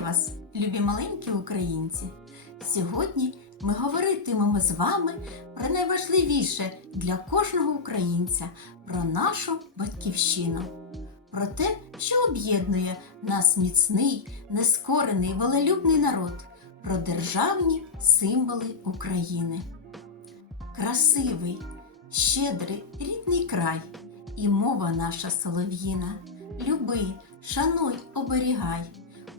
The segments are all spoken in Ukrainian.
Вітаю вас, любі маленькі українці! Сьогодні ми говоритимемо з вами про найважливіше для кожного українця, про нашу батьківщину, про те, що об'єднує нас міцний, нескорений, волелюбний народ, про державні символи України. Красивий, щедрий, рідний край і мова наша солов'їна. Люби, шануй, оберігай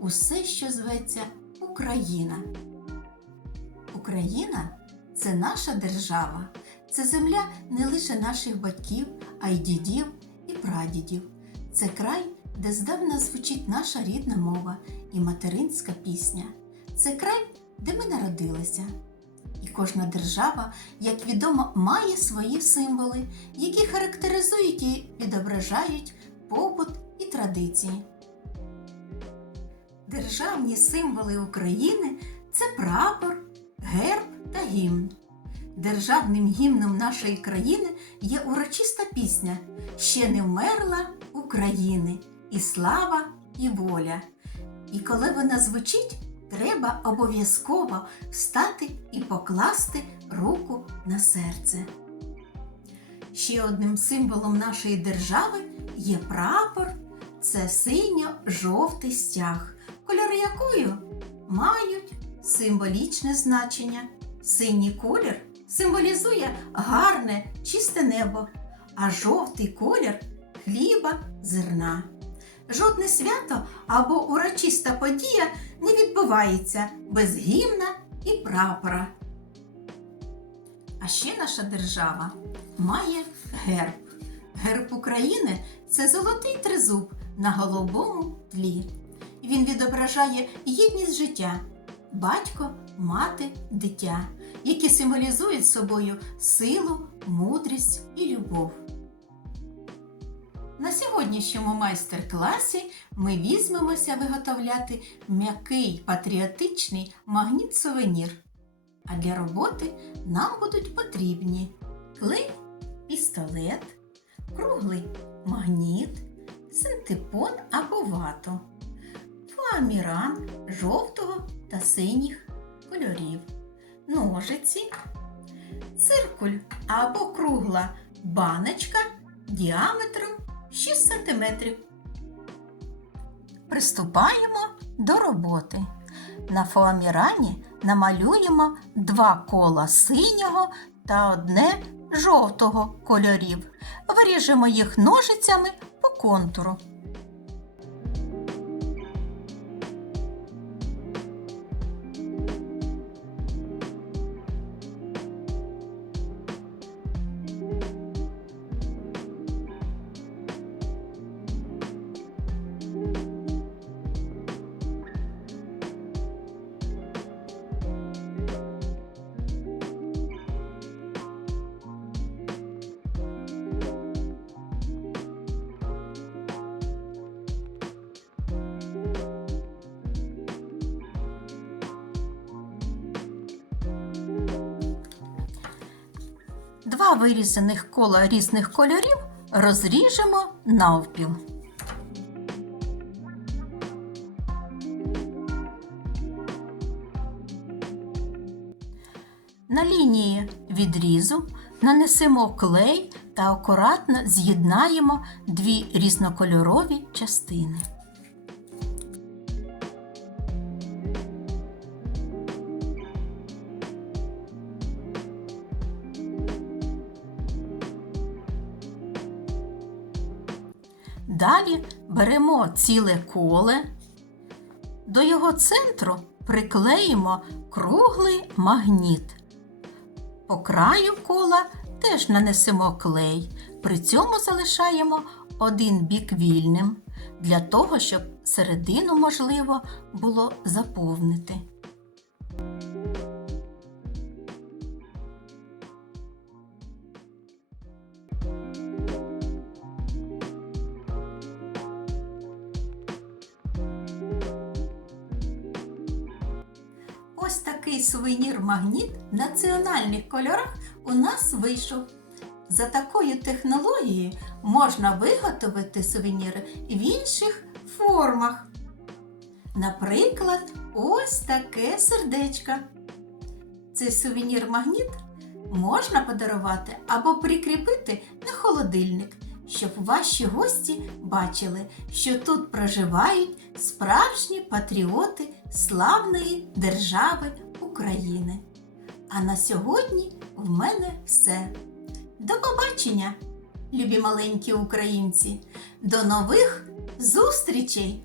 усе, що зветься Україна. Україна це наша держава, це земля не лише наших батьків, а й дідів і прадідів. Це край, де здавна звучить наша рідна мова і материнська пісня. Це край, де ми народилися. І кожна держава, як відомо, має свої символи, які характеризують і відображають побут і традиції. Державні символи України це прапор, герб та гімн. Державним гімном нашої країни є урочиста пісня Ще не вмерла України, і слава, і воля. І коли вона звучить, треба обов'язково встати і покласти руку на серце. Ще одним символом нашої держави є прапор це синьо-жовтий стяг, кольори якою мають символічне значення. Синій колір символізує гарне, чисте небо, а жовтий колір хліба, зерна. Жодне свято або урочиста подія не відбувається без гімна і прапора. А ще наша держава має герб. Герб України це золотий тризуб на голубому тлі. Він відображає єдність життя, батько, мати, дитя, які символізують собою силу, мудрість і любов. На сьогоднішньому майстер-класі ми візьмемося виготовляти м'який патріотичний магніт-сувенір. А для роботи нам будуть потрібні клей, пістолет, круглий магніт, синтепон або вату, фоаміран жовтого та синіх кольорів, ножиці, циркуль або кругла баночка діаметром 6 см. Приступаємо до роботи. На фоамірані намалюємо два кола синього та одне жовтого кольорів. Виріжемо їх ножицями по контуру. Вирізаних кола різних кольорів розріжемо навпіл. На лінії відрізу нанесемо клей та акуратно з'єднаємо дві різнокольорові частини. Далі беремо ціле коле, до його центру приклеїмо круглий магніт. По краю кола теж нанесемо клей, при цьому залишаємо один бік вільним, для того, щоб середину можливо було заповнити. Ось такий сувенір-магніт в національних кольорах у нас вийшов. За такою технологією можна виготовити сувеніри в інших формах. Наприклад, ось таке сердечко. Цей сувенір-магніт можна подарувати або прикріпити на холодильник, щоб ваші гості бачили, що тут проживають справжні патріоти славної держави України. А на сьогодні в мене все. До побачення, любі маленькі українці! До нових зустрічей!